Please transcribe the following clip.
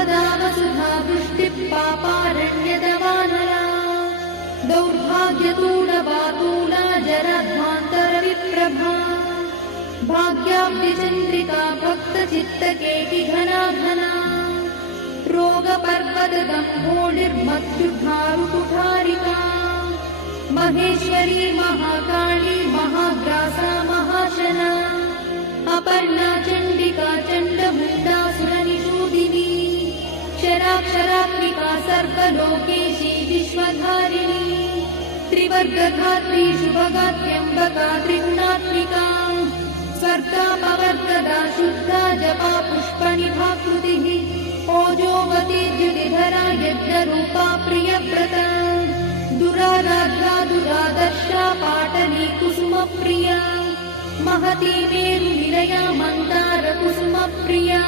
संपदा वसुधा वृष्टिः पापारण्यदवानरा दौर्भाग्यतूलवातूला जराध्वान्तरविप्रभा भाग्याब्धिचन्द्रिका भक्तचित्तकेति घना घना रोगपर्वतगम्भोलिर्मत्युद्धारुकुठारिका महेश्वरी महाकाली महाग्रासा महाशना अपर्णा चण्डिका चण्डमुण्डासुरनिषूदिनी क्षराक्षरात्मिका सर्वलोकेशी विश्वधारिणी त्रिवर्गधात्री शुभगात्यम्बका त्रिगुणात्मिका स्वर्गापवर्गदा शुद्धा जपा पुष्पनिभाकृतिः ओजोवती द्युतिधरा यज्ञरूपा प्रियव्रता दुराराध्या दुरादर्शा पाटली कुसुमप्रिया महती मेरुनिलया मन्दारकुसुमप्रिया